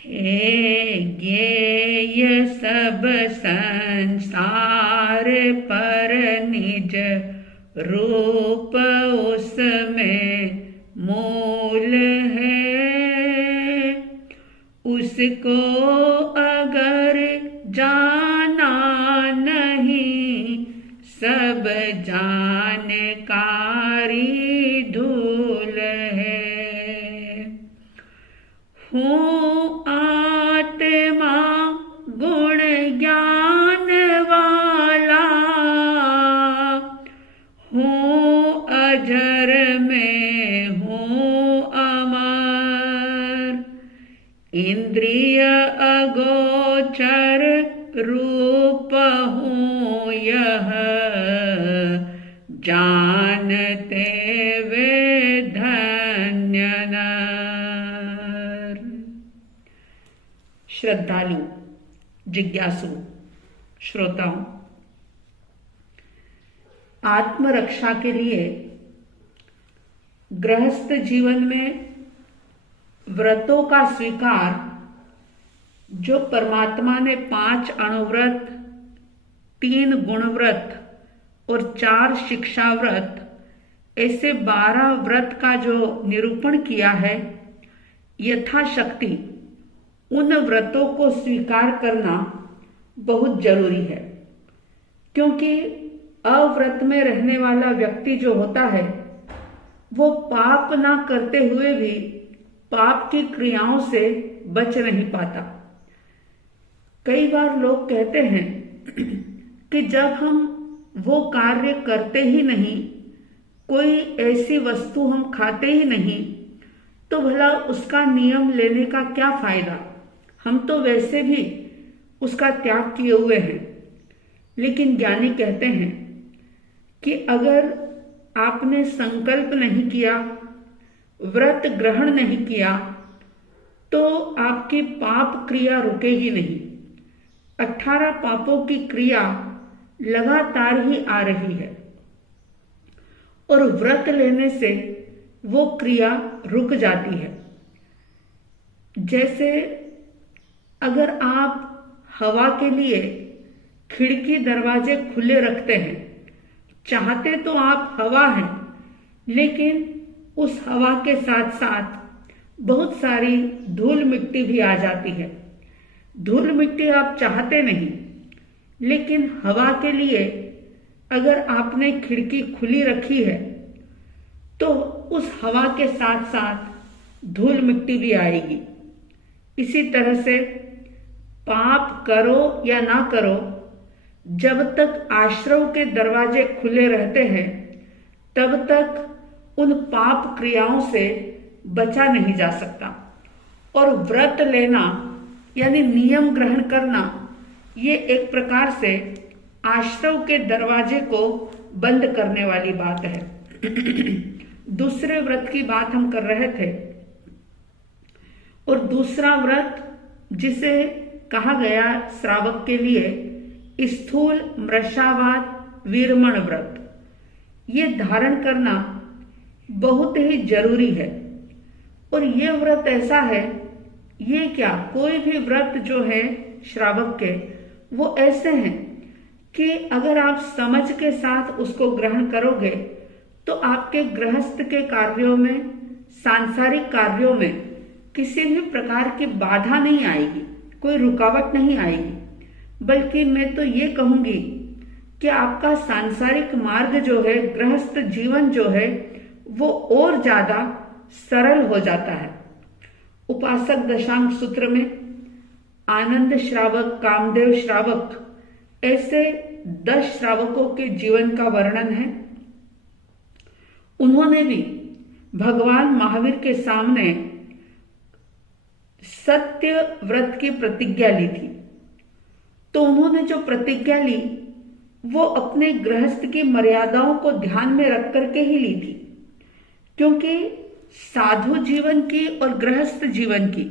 हे ज्ञेय सब संसार पर निज रूप उसमें मूल है। उसको अगर जाना नहीं, सब जानकारी धूल है। हूँ आत्मा गुण ज्ञान वाला, हूँ अजर में हूँ अमर। इंद्रिय अगोचर रूप हूँ यह, जानते वे धन्य नर। श्रद्धालु, जिज्ञासु श्रोताओं, आत्मरक्षा के लिए गृहस्थ जीवन में व्रतों का स्वीकार, जो परमात्मा ने 5 अणुव्रत, 3 गुणव्रत और 4 शिक्षा व्रत, ऐसे 12 व्रत का जो निरूपण किया है, यथाशक्ति उन व्रतों को स्वीकार करना बहुत जरूरी है। क्योंकि अव्रत में रहने वाला व्यक्ति जो होता है, वो पाप ना करते हुए भी पाप की क्रियाओं से बच नहीं पाता। कई बार लोग कहते हैं कि जब हम वो कार्य करते ही नहीं, कोई ऐसी वस्तु हम खाते ही नहीं, तो भला उसका नियम लेने का क्या फायदा, हम तो वैसे भी उसका त्याग किए हुए हैं। लेकिन ज्ञानी कहते हैं कि अगर आपने संकल्प नहीं किया, व्रत ग्रहण नहीं किया, तो आपकी पाप क्रिया रुकेगी नहीं। 18 पापों की क्रिया लगातार ही आ रही है और व्रत लेने से वो क्रिया रुक जाती है। जैसे अगर आप हवा के लिए खिड़की दरवाजे खुले रखते हैं, चाहते तो आप हवा हैं, लेकिन उस हवा के साथ साथ बहुत सारी धूल मिट्टी भी आ जाती है। धूल मिट्टी आप चाहते नहीं, लेकिन हवा के लिए अगर आपने खिड़की खुली रखी है, तो उस हवा के साथ साथ धूल मिट्टी भी आएगी। इसी तरह से पाप करो या ना करो, जब तक आश्रव के दरवाजे खुले रहते हैं, तब तक उन पाप क्रियाओं से बचा नहीं जा सकता। और व्रत लेना यानी नियम ग्रहण करना, ये एक प्रकार से आश्रव के दरवाजे को बंद करने वाली बात है। दूसरे व्रत की बात हम कर रहे थे, और दूसरा व्रत जिसे कहा गया श्रावक के लिए स्थूल मृषावाद वीरमण व्रत, ये धारण करना बहुत ही जरूरी है। और ये व्रत ऐसा है, ये क्या कोई भी व्रत जो है श्रावक के, वो ऐसे हैं कि अगर आप समझ के साथ उसको ग्रहण करोगे, तो आपके गृहस्थ के कार्यों में, सांसारिक कार्यों में किसी भी प्रकार की बाधा नहीं आएगी, कोई रुकावट नहीं आएगी। बल्कि मैं तो ये कहूंगी कि आपका सांसारिक मार्ग जो है, गृहस्थ जीवन जो है, वो और ज्यादा सरल हो जाता है। उपासक दशांग सूत्र में आनंद श्रावक, कामदेव श्रावक, ऐसे 10 श्रावकों के जीवन का वर्णन है। उन्होंने भी भगवान महावीर के सामने सत्य व्रत की प्रतिज्ञा ली थी। तो उन्होंने जो प्रतिज्ञा ली, वो अपने गृहस्थ की मर्यादाओं को ध्यान में रख करके ही ली थी। क्योंकि साधु जीवन की और गृहस्थ जीवन की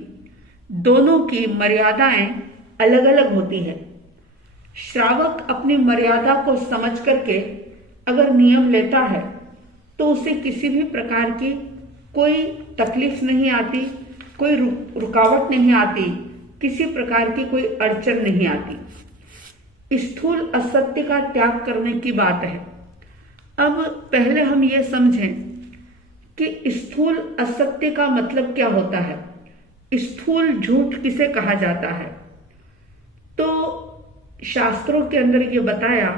दोनों की मर्यादाएं अलग अलग होती है। श्रावक अपनी मर्यादा को समझ करके अगर नियम लेता है तो उसे किसी भी प्रकार की कोई तकलीफ नहीं आती, कोई रुकावट नहीं आती, किसी प्रकार की कोई अड़चन नहीं आती। स्थूल असत्य का त्याग करने की बात है। अब पहले हम ये समझें कि स्थूल असत्य का मतलब क्या होता है, स्थूल झूठ किसे कहा जाता है। तो शास्त्रों के अंदर ये बताया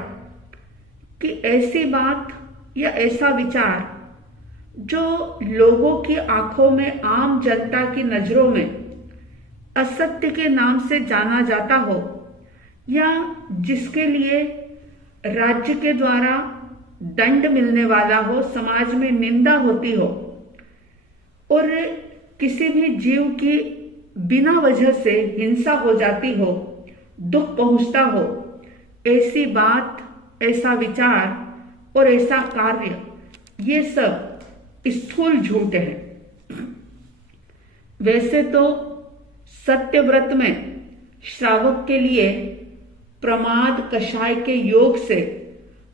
कि ऐसी बात या ऐसा विचार जो लोगों की आंखों में, आम जनता की नजरों में असत्य के नाम से जाना जाता हो, या जिसके लिए राज्य के द्वारा दंड मिलने वाला हो, समाज में निंदा होती हो, और किसी भी जीव की बिना वजह से हिंसा हो जाती हो, दुख पहुंचता हो, ऐसी बात, ऐसा विचार और ऐसा कार्य, ये सब स्थूल झूठ है। वैसे तो सत्यव्रत में श्रावक के लिए प्रमाद कषाय के योग से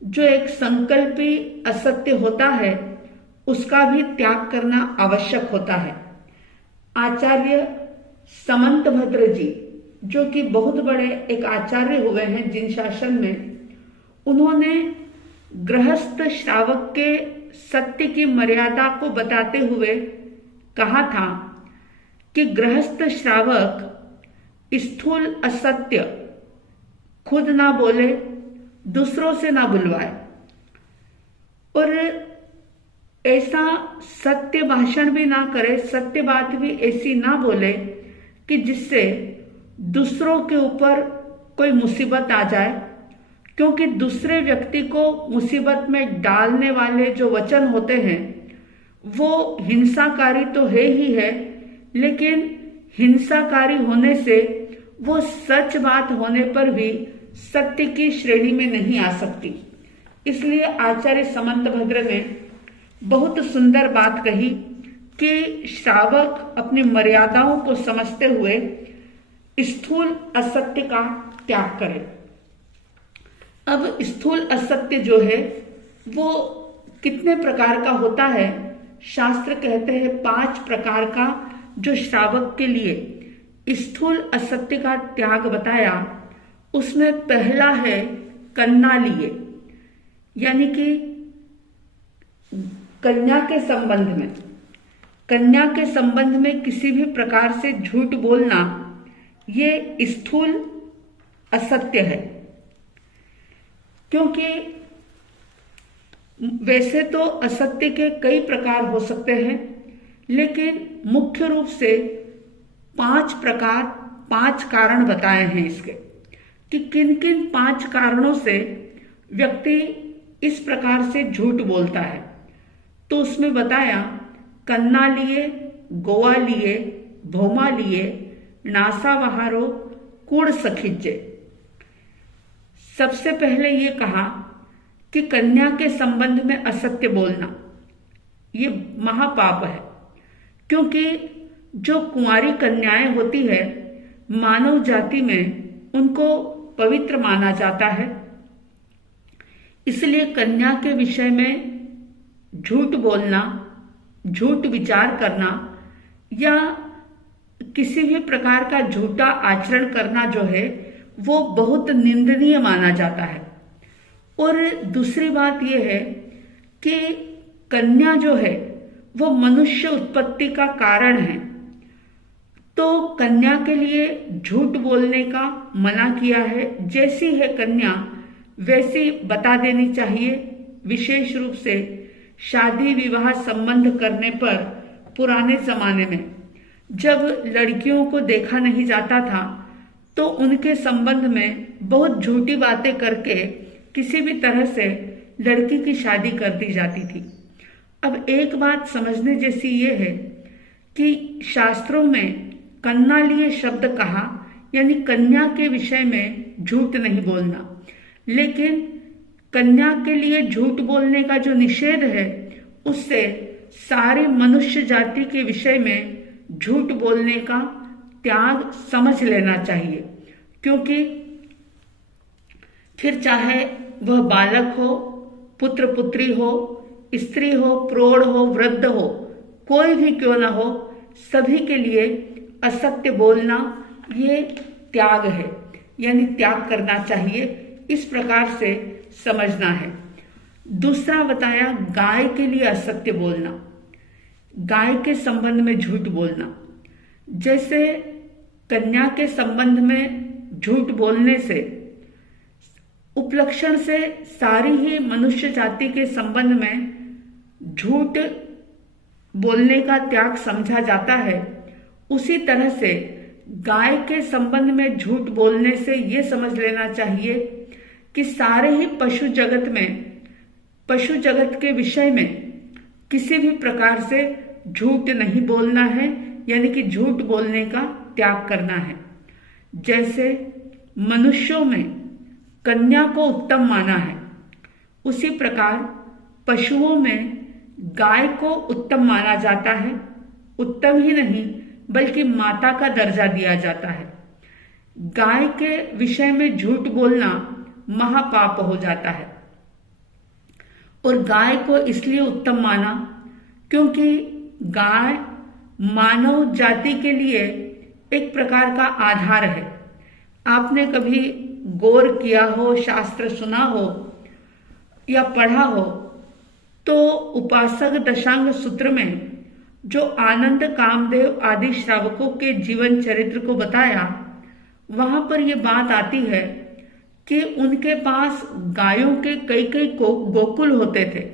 जो एक संकल्पी असत्य होता है, उसका भी त्याग करना आवश्यक होता है। आचार्य समंतभद्र जी, जो कि बहुत बड़े एक आचार्य हुए हैं जिन शासन में, उन्होंने गृहस्थ श्रावक के सत्य की मर्यादा को बताते हुए कहा था कि गृहस्थ श्रावक स्थूल असत्य खुद ना बोले, दूसरों से ना बुलवाए, और ऐसा सत्य भाषण भी ना करे, सत्य बात भी ऐसी ना बोले कि जिससे दूसरों के ऊपर कोई मुसीबत आ जाए। क्योंकि दूसरे व्यक्ति को मुसीबत में डालने वाले जो वचन होते हैं वो हिंसाकारी तो है ही है, लेकिन हिंसाकारी होने से वो सच बात होने पर भी सत्य की श्रेणी में नहीं आ सकती। इसलिए आचार्य समंतभद्र ने बहुत सुंदर बात कही कि श्रावक अपनी मर्यादाओं को समझते हुए स्थूल असत्य का त्याग करे। अब स्थूल असत्य जो है वो कितने प्रकार का होता है? शास्त्र कहते हैं 5 प्रकार का जो श्रावक के लिए स्थूल असत्य का त्याग बताया। उसमें पहला है कन्या लिए, यानी कि कन्या के संबंध में, कन्या के संबंध में किसी भी प्रकार से झूठ बोलना, ये स्थूल असत्य है। क्योंकि वैसे तो असत्य के कई प्रकार हो सकते हैं, लेकिन मुख्य रूप से 5 प्रकार, 5 कारण बताए हैं इसके कि किन किन 5 कारणों से व्यक्ति इस प्रकार से झूठ बोलता है। तो उसमें बताया कन्ना लिए, गोवा लिए, भोमा लिए, नासा वहारो, कूड़ सखिज्जे। सबसे पहले ये कहा कि कन्या के संबंध में असत्य बोलना ये महापाप है। क्योंकि जो कुंवारी कन्याएं होती है, मानव जाति में उनको पवित्र माना जाता है। इसलिए कन्या के विषय में झूठ बोलना, झूठ विचार करना या किसी भी प्रकार का झूठा आचरण करना जो है वो बहुत निंदनीय माना जाता है। और दूसरी बात यह है कि कन्या जो है वो मनुष्य उत्पत्ति का कारण है, तो कन्या के लिए झूठ बोलने का मना किया है। जैसी है कन्या वैसी बता देनी चाहिए। विशेष रूप से शादी विवाह संबंध करने पर पुराने जमाने में जब लड़कियों को देखा नहीं जाता था तो उनके संबंध में बहुत झूठी बातें करके किसी भी तरह से लड़की की शादी कर दी जाती थी। अब एक बात समझने जैसी ये है कि शास्त्रों में कन्या लिए शब्द कहा, यानी कन्या के विषय में झूठ नहीं बोलना, लेकिन कन्या के लिए झूठ बोलने का जो निषेध है उससे सारी मनुष्य जाति के विषय में झूठ बोलने का त्याग समझ लेना चाहिए। क्योंकि फिर चाहे वह बालक हो, पुत्र पुत्री हो, स्त्री हो, प्रौढ़ हो, वृद्ध हो, कोई भी क्यों ना हो, सभी के लिए असत्य बोलना ये त्याग है, यानी त्याग करना चाहिए, इस प्रकार से समझना है। दूसरा बताया गाय के लिए असत्य बोलना, गाय के संबंध में झूठ बोलना। जैसे कन्या के संबंध में झूठ बोलने से उपलक्षण से सारी ही मनुष्य जाति के संबंध में झूठ बोलने का त्याग समझा जाता है, उसी तरह से गाय के संबंध में झूठ बोलने से ये समझ लेना चाहिए कि सारे ही पशु जगत के विषय में किसी भी प्रकार से झूठ नहीं बोलना है, यानी कि झूठ बोलने का त्याग करना है। जैसे मनुष्यों में कन्या को उत्तम माना है, उसी प्रकार पशुओं में गाय को उत्तम माना जाता है। उत्तम ही नहीं बल्कि माता का दर्जा दिया जाता है। गाय के विषय में झूठ बोलना महापाप हो जाता है। और गाय को इसलिए उत्तम माना क्योंकि गाय मानव जाति के लिए एक प्रकार का आधार है। आपने कभी गौर किया हो, शास्त्र सुना हो या पढ़ा हो तो उपासक दशांग सूत्र में जो आनंद कामदेव आदि श्रावकों के जीवन चरित्र को बताया, वहां पर यह बात आती है कि उनके पास गायों के कई गोकुल होते थे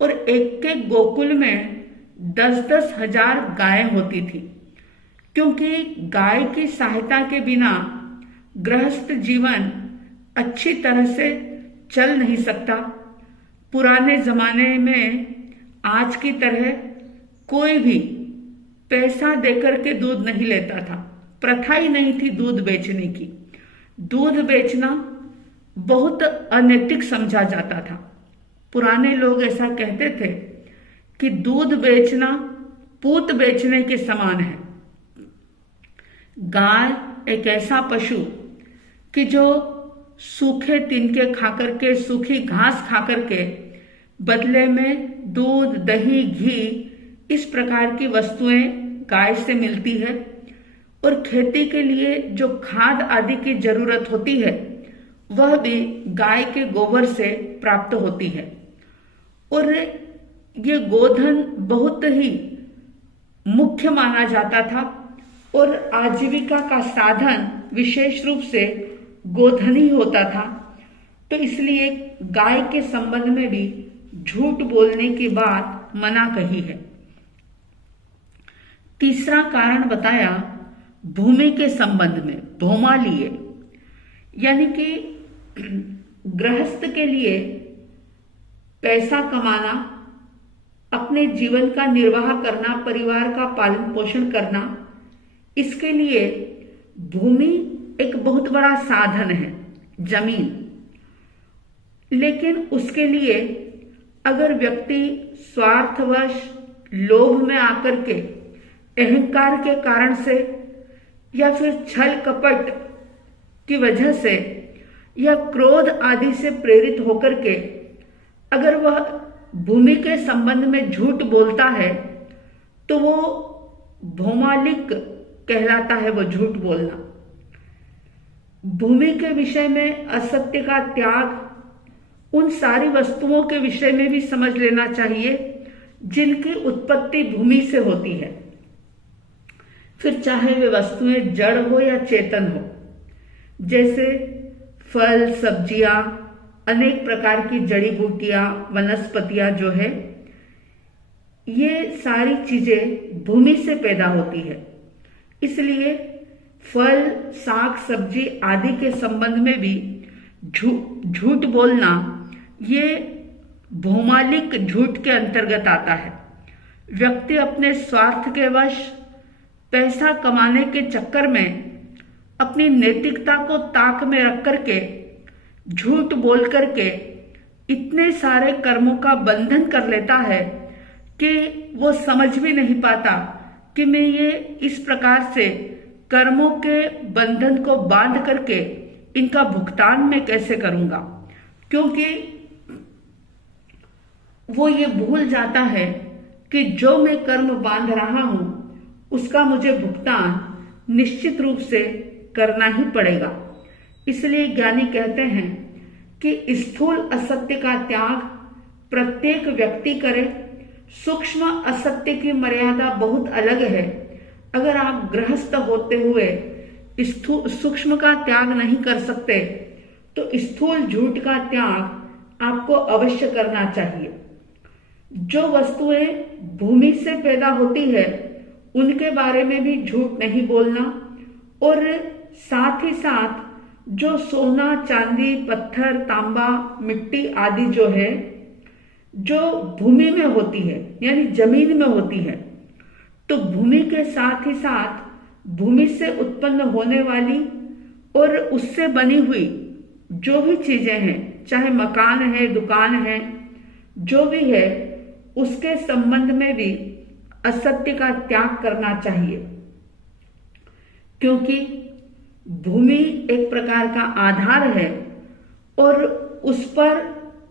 और एक एक गोकुल में 10-10 हजार गायें होती थी, क्योंकि गाय की सहायता के बिना गृहस्थ जीवन अच्छी तरह से चल नहीं सकता। पुराने जमाने में आज की तरह कोई भी पैसा देकर के दूध नहीं लेता था, प्रथा ही नहीं थी दूध बेचने की। दूध बेचना बहुत अनैतिक समझा जाता था। पुराने लोग ऐसा कहते थे कि दूध बेचना पूत बेचने के समान है। गाय एक ऐसा पशु कि जो सूखे तिनके खाकर के, सूखी घास खाकर के बदले में दूध, दही, घी इस प्रकार की वस्तुएं गाय से मिलती है। और खेती के लिए जो खाद आदि की जरूरत होती है वह भी गाय के गोबर से प्राप्त होती है। और ये गोधन बहुत ही मुख्य माना जाता था और आजीविका का साधन विशेष रूप से गोधन ही होता था। तो इसलिए गाय के संबंध में भी झूठ बोलने की बात मना कही है। तीसरा कारण बताया भूमि के संबंध में, भौमालीय, यानी कि गृहस्थ के लिए पैसा कमाना, अपने जीवन का निर्वाह करना, परिवार का पालन पोषण करना, इसके लिए भूमि एक बहुत बड़ा साधन है, जमीन। लेकिन उसके लिए अगर व्यक्ति स्वार्थवश लोभ में आकर के, अहंकार के कारण से या फिर छल कपट की वजह से या क्रोध आदि से प्रेरित होकर के अगर वह भूमि के संबंध में झूठ बोलता है तो वो भौमालिक कहलाता है, वो झूठ बोलना। भूमि के विषय में असत्य का त्याग उन सारी वस्तुओं के विषय में भी समझ लेना चाहिए जिनकी उत्पत्ति भूमि से होती है, फिर चाहे वे वस्तुएं जड़ हो या चेतन हो। जैसे फल, सब्जियां, अनेक प्रकार की जड़ी बूटियां, वनस्पतियां जो है, ये सारी चीजें भूमि से पैदा होती है। इसलिए फल, साग, सब्जी आदि के संबंध में भी झूठ बोलना ये भौमालिक झूठ के अंतर्गत आता है। व्यक्ति अपने स्वार्थ के वश पैसा कमाने के चक्कर में अपनी नैतिकता को ताक में रख करके झूठ बोल करके इतने सारे कर्मों का बंधन कर लेता है कि वो समझ भी नहीं पाता कि मैं ये इस प्रकार से कर्मों के बंधन को बांध करके इनका भुगतान मैं कैसे करूंगा, क्योंकि वो ये भूल जाता है कि जो मैं कर्म बांध रहा हूं उसका मुझे भुगतान निश्चित रूप से करना ही पड़ेगा। इसलिए ज्ञानी कहते हैं कि स्थूल असत्य का त्याग प्रत्येक व्यक्ति करे। सूक्ष्म असत्य की मर्यादा बहुत अलग है। अगर आप गृहस्थ होते हुए सूक्ष्म का त्याग नहीं कर सकते तो स्थूल झूठ का त्याग आपको अवश्य करना चाहिए। जो वस्तुएं भूमि से पैदा होती है उनके बारे में भी झूठ नहीं बोलना, और साथ ही साथ जो सोना, चांदी, पत्थर, तांबा, मिट्टी आदि जो है, जो भूमि में होती है यानी जमीन में होती है, तो भूमि के साथ ही साथ भूमि से उत्पन्न होने वाली और उससे बनी हुई जो भी चीजें हैं, चाहे मकान है, दुकान है, जो भी है, उसके संबंध में भी असत्य का त्याग करना चाहिए। क्योंकि भूमि एक प्रकार का आधार है और उस पर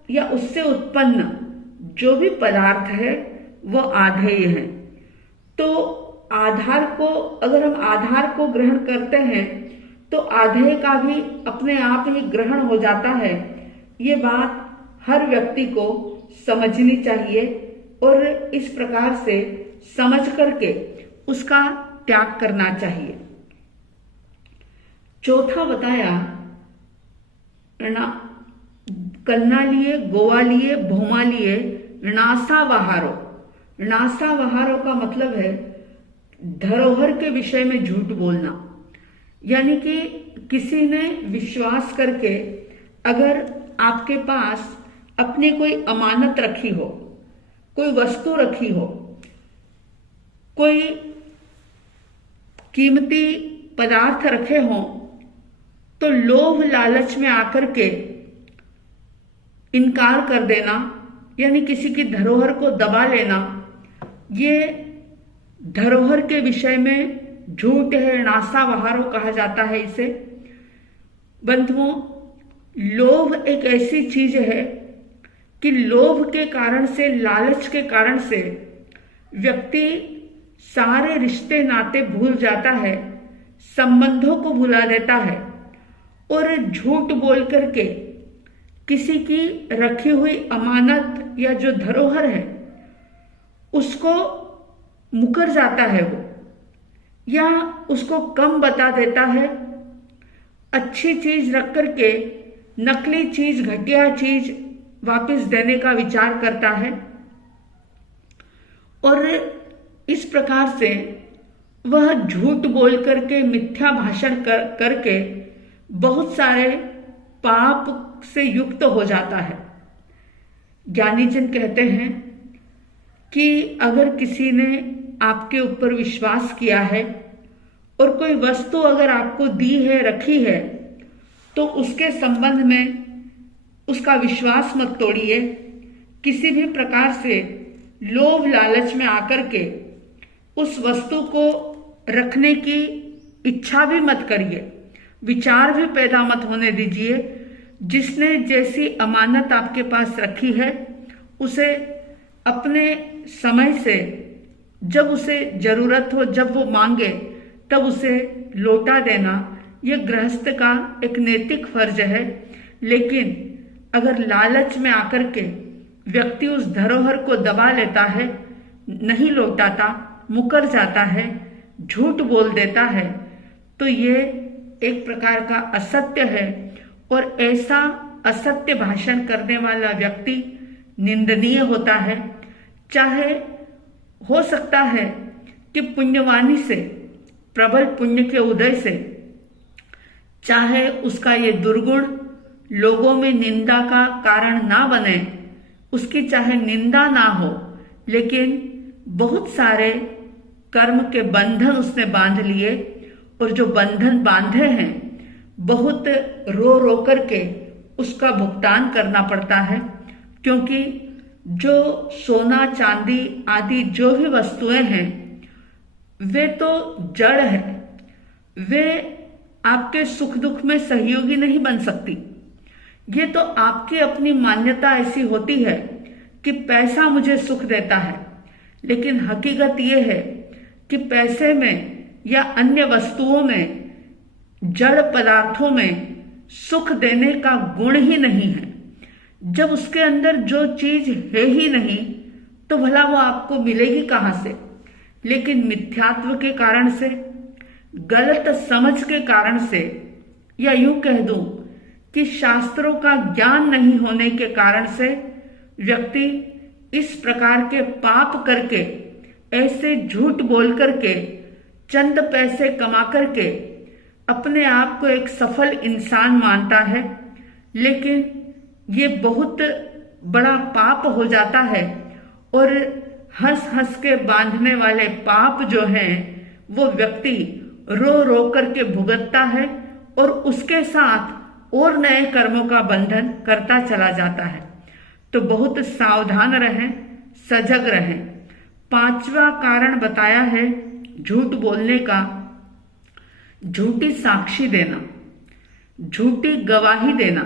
या उससे उत्पन्न जो भी पदार्थ है वो आधेय है। तो आधार को, अगर हम आधार को ग्रहण करते हैं तो आधेय का भी अपने आप ही ग्रहण हो जाता है। ये बात हर व्यक्ति को समझनी चाहिए और इस प्रकार से समझ करके उसका त्याग करना चाहिए। चौथा बताया, कन्ना लिए, गोवा लिए, भोमा लिए, ऋणासा वहारो। ऋणासा वहारो का मतलब है धरोहर के विषय में झूठ बोलना। यानी कि किसी ने विश्वास करके अगर आपके पास अपनी कोई अमानत रखी हो, कोई वस्तु रखी हो, कोई कीमती पदार्थ रखे हों, तो लोभ लालच में आकर के इनकार कर देना यानी किसी की धरोहर को दबा लेना, ये धरोहर के विषय में झूठ है, ऋणासा वहारो कहा जाता है इसे। बंधुओं, लोभ एक ऐसी चीज है कि लोभ के कारण से, लालच के कारण से व्यक्ति सारे रिश्ते नाते भूल जाता है, संबंधों को भुला देता है और झूठ बोल करके किसी की रखी हुई अमानत या जो धरोहर है उसको मुकर जाता है वो, या उसको कम बता देता है। अच्छी चीज रख करके नकली चीज, घटिया चीज वापस देने का विचार करता है और इस प्रकार से वह झूठ बोल करके, मिथ्या भाषण करके बहुत सारे पाप से युक्त हो जाता है। ज्ञानी जन कहते हैं कि अगर किसी ने आपके ऊपर विश्वास किया है और कोई वस्तु अगर आपको दी है, रखी है, तो उसके संबंध में उसका विश्वास मत तोड़िए। किसी भी प्रकार से लोभ लालच में आकर के उस वस्तु को रखने की इच्छा भी मत करिए, विचार भी पैदा मत होने दीजिए। जिसने जैसी अमानत आपके पास रखी है उसे अपने समय से, जब उसे जरूरत हो, जब वो मांगे तब उसे लौटा देना, ये गृहस्थ का एक नैतिक फर्ज है। लेकिन अगर लालच में आकर के व्यक्ति उस धरोहर को दबा लेता है, नहीं लौटाता, मुकर जाता है, झूठ बोल देता है, तो ये एक प्रकार का असत्य है और ऐसा असत्य भाषण करने वाला व्यक्ति निंदनीय होता है। चाहे हो सकता है कि पुण्यवानी से, प्रबल पुण्य के उदय से, चाहे उसका ये दुर्गुण लोगों में निंदा का कारण ना बने, उसकी चाहे निंदा ना हो, लेकिन बहुत सारे कर्म के बंधन उसने बांध लिए और जो बंधन बांधे हैं बहुत रो रो करके उसका भुगतान करना पड़ता है। क्योंकि जो सोना, चांदी आदि जो भी वस्तुएं हैं वे तो जड़ है, वे आपके सुख दुख में सहयोगी नहीं बन सकती। ये तो आपकी अपनी मान्यता ऐसी होती है कि पैसा मुझे सुख देता है, लेकिन हकीकत ये है कि पैसे में या अन्य वस्तुओं में, जड़ पदार्थों में सुख देने का गुण ही नहीं है। जब उसके अंदर जो चीज है ही नहीं तो भला वो आपको मिलेगी कहां से। लेकिन मिथ्यात्व के कारण से, गलत समझ के कारण से, या यूं कह दूं कि शास्त्रों का ज्ञान नहीं होने के कारण से व्यक्ति इस प्रकार के पाप करके, ऐसे झूठ बोल करके, चंद पैसे कमा करके अपने आप को एक सफल इंसान मानता है। लेकिन ये बहुत बड़ा पाप हो जाता है और हंस हंस के बांधने वाले पाप जो हैं वो व्यक्ति रो रो करके भुगतता है और उसके साथ और नए कर्मों का बंधन करता चला जाता है। तो बहुत सावधान रहें, सजग रहें। 5वां कारण बताया है झूठ बोलने का, झूठी साक्षी देना, झूठी गवाही देना।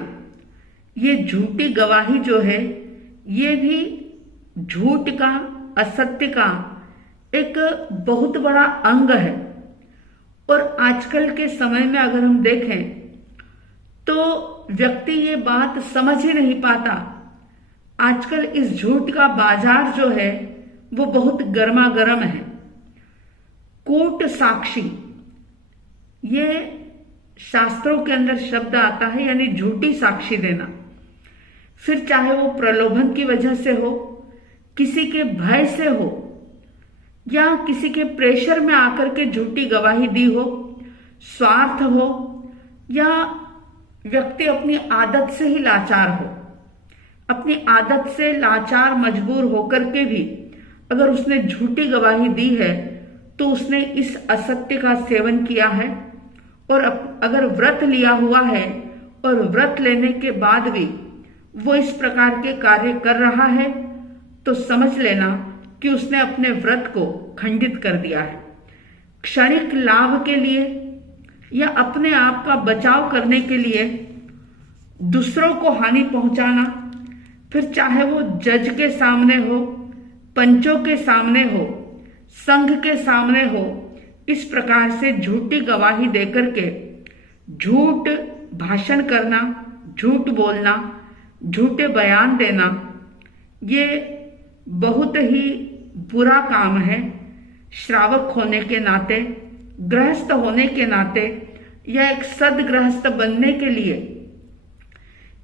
ये झूठी गवाही जो है ये भी झूठ का, असत्य का एक बहुत बड़ा अंग है। और आजकल के समय में अगर हम देखें तो व्यक्ति ये बात समझ ही नहीं पाता। आजकल इस झूठ का बाजार जो है वो बहुत गर्मा गर्म है। कूट साक्षी, ये शास्त्रों के अंदर शब्द आता है, यानी झूठी साक्षी देना। फिर चाहे वो प्रलोभन की वजह से हो, किसी के भय से हो, या किसी के प्रेशर में आकर के झूठी गवाही दी हो, स्वार्थ हो, या व्यक्ति अपनी आदत से ही लाचार हो। अपनी आदत से लाचार मजबूर होकर के भी अगर उसने झूठी गवाही दी है तो उसने इस असत्य का सेवन किया है। और अगर व्रत लिया हुआ है और व्रत लेने के बाद भी वो इस प्रकार के कार्य कर रहा है तो समझ लेना कि उसने अपने व्रत को खंडित कर दिया है। क्षणिक लाभ के लिए या अपने आप का बचाव करने के लिए दूसरों को हानि पहुंचाना, फिर चाहे वो जज के सामने हो, पंचों के सामने हो, संघ के सामने हो, इस प्रकार से झूठी गवाही देकर के झूठ भाषण करना, झूठ बोलना, झूठे बयान देना, ये बहुत ही बुरा काम है। श्रावक होने के नाते, गृहस्थ होने के नाते या एक सदगृहस्थ बनने के लिए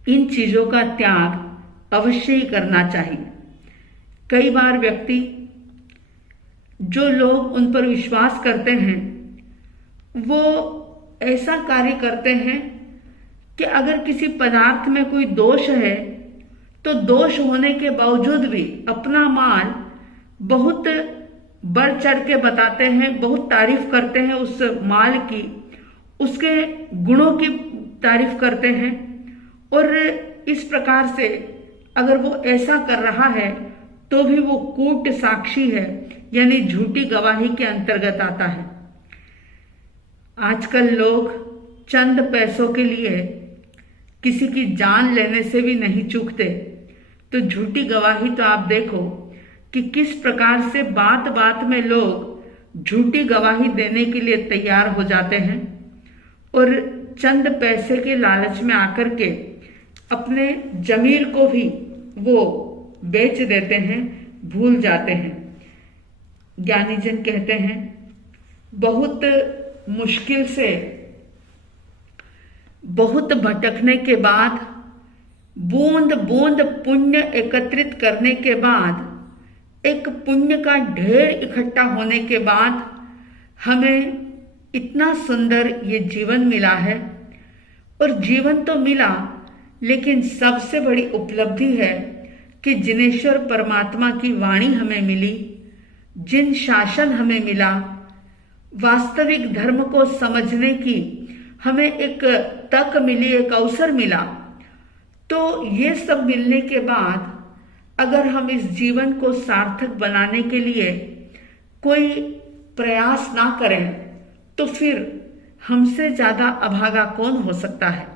इन चीजों का त्याग अवश्य ही करना चाहिए। कई बार व्यक्ति, जो लोग उन पर विश्वास करते हैं, वो ऐसा कार्य करते हैं कि अगर किसी पदार्थ में कोई दोष है तो दोष होने के बावजूद भी अपना माल बहुत बढ़ चढ़ के बताते हैं, बहुत तारीफ करते हैं उस माल की, उसके गुणों की तारीफ करते हैं। और इस प्रकार से अगर वो ऐसा कर रहा है तो भी वो कूट साक्षी है, यानी झूठी गवाही के अंतर्गत आता है। आजकल लोग चंद पैसों के लिए किसी की जान लेने से भी नहीं चूकते। तो झूठी गवाही तो आप देखो कि किस प्रकार से बात बात में लोग झूठी गवाही देने के लिए तैयार हो जाते हैं और चंद पैसे के लालच में आकर के अपने जमीर को भी वो बेच देते हैं, भूल जाते हैं। ज्ञानी जन कहते हैं बहुत मुश्किल से, बहुत भटकने के बाद, बूंद बूंद पुण्य एकत्रित करने के बाद, एक पुण्य का ढेर इकट्ठा होने के बाद हमें इतना सुंदर ये जीवन मिला है। और जीवन तो मिला, लेकिन सबसे बड़ी उपलब्धि है कि जिनेश्वर परमात्मा की वाणी हमें मिली, जिन शासन हमें मिला, वास्तविक धर्म को समझने की हमें एक तक मिली, एक अवसर मिला। तो ये सब मिलने के बाद अगर हम इस जीवन को सार्थक बनाने के लिए कोई प्रयास ना करें तो फिर हमसे ज्यादा अभागा कौन हो सकता है।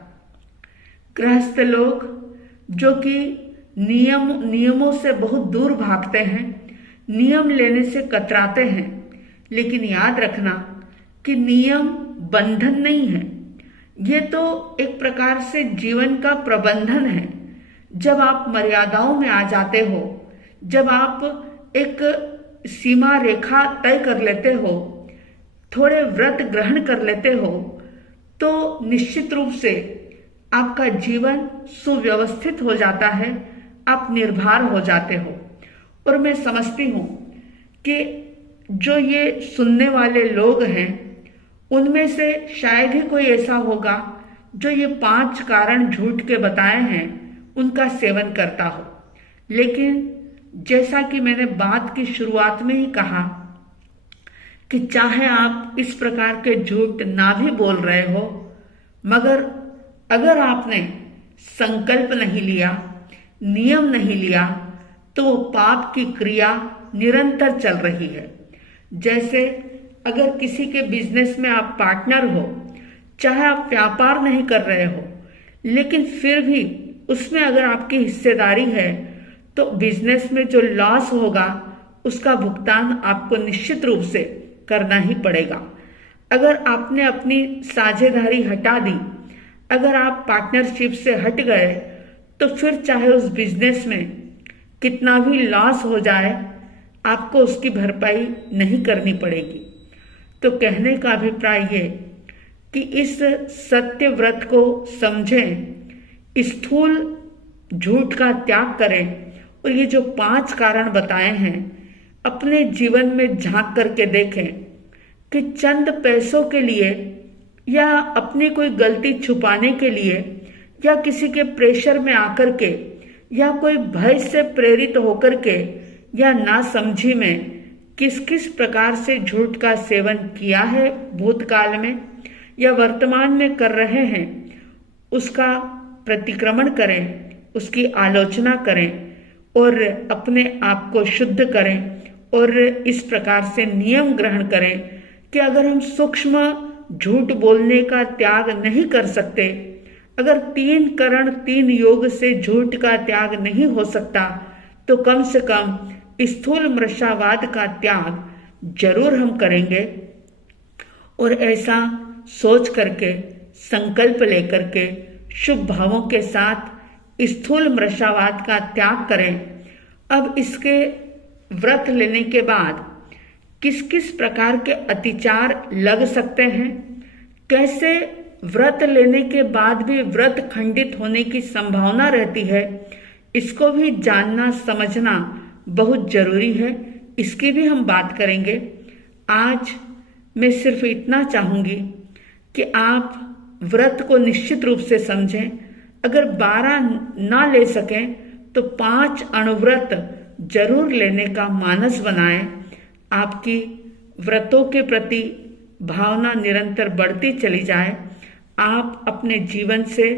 गृहस्थ लोग जो कि नियमों से बहुत दूर भागते हैं, नियम लेने से कतराते हैं, लेकिन याद रखना कि नियम बंधन नहीं है, ये तो एक प्रकार से जीवन का प्रबंधन है। जब आप मर्यादाओं में आ जाते हो, जब आप एक सीमा रेखा तय कर लेते हो, थोड़े व्रत ग्रहण कर लेते हो, तो निश्चित रूप से आपका जीवन सुव्यवस्थित हो जाता है, आप निर्भर हो जाते हो। और मैं समझती हूँ कि जो ये सुनने वाले लोग हैं उनमें से शायद ही कोई ऐसा होगा जो ये 5 कारण झूठ के बताए हैं उनका सेवन करता हो। लेकिन जैसा कि मैंने बात की शुरुआत में ही कहा कि चाहे आप इस प्रकार के झूठ ना भी बोल रहे हो, मगर अगर आपने संकल्प नहीं लिया, नियम नहीं लिया, तो वो पाप की क्रिया निरंतर चल रही है। जैसे अगर किसी के बिजनेस में आप पार्टनर हो, चाहे आप व्यापार नहीं कर रहे हो, लेकिन फिर भी उसमें अगर आपकी हिस्सेदारी है, तो बिजनेस में जो लॉस होगा उसका भुगतान आपको निश्चित रूप से करना ही पड़ेगा। अगर आपने अपनी साझेदारी हटा दी, अगर आप पार्टनरशिप से हट गए, तो फिर चाहे उस बिजनेस में कितना भी लॉस हो जाए, आपको उसकी भरपाई नहीं करनी पड़ेगी। तो कहने का अभिप्राय ये कि इस सत्य व्रत को समझें, स्थूल झूठ का त्याग करें और ये जो 5 कारण बताए हैं अपने जीवन में झांक करके देखें कि चंद पैसों के लिए या अपनी कोई गलती छुपाने के लिए या किसी के प्रेशर में आकर के या कोई भय से प्रेरित होकर के या नासमझी में किस किस प्रकार से झूठ का सेवन किया है भूतकाल में या वर्तमान में कर रहे हैं, उसका प्रतिक्रमण करें, उसकी आलोचना करें और अपने आप को शुद्ध करें और इस प्रकार से नियम ग्रहण करें कि अगर हम सूक्ष्म झूठ बोलने का त्याग नहीं कर सकते, अगर 3 करण 3 योग से झूठ का त्याग नहीं हो सकता, तो कम से कम स्थूल मृषावाद का त्याग जरूर हम करेंगे। और ऐसा सोच करके, संकल्प लेकर के, शुभ भावों के साथ स्थूल मृषावाद का त्याग करें। अब इसके व्रत लेने के बाद किस किस प्रकार के अतिचार लग सकते हैं, कैसे व्रत लेने के बाद भी व्रत खंडित होने की संभावना रहती है, इसको भी जानना समझना बहुत जरूरी है। इसकी भी हम बात करेंगे। आज मैं सिर्फ इतना चाहूंगी कि आप व्रत को निश्चित रूप से समझें। अगर 12 ना ले सकें तो 5 अणुव्रत जरूर लेने का मानस बनाएं। आपकी व्रतों के प्रति भावना निरंतर बढ़ती चली जाए। आप अपने जीवन से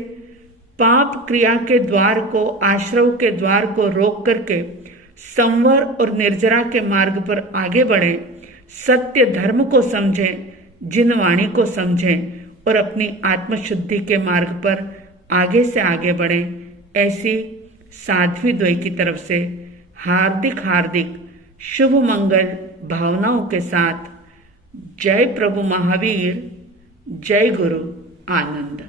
पाप क्रिया के द्वार को, आश्रव के द्वार को रोक करके संवर और निर्जरा के मार्ग पर आगे बढ़ें। सत्य धर्म को समझें, जिन वाणी को समझें और अपनी आत्मशुद्धि के मार्ग पर आगे से आगे बढ़ें। ऐसी साध्वी द्वय की तरफ से हार्दिक हार्दिक शुभ मंगल भावनाओं के साथ जय प्रभु महावीर, जय गुरु आनंद।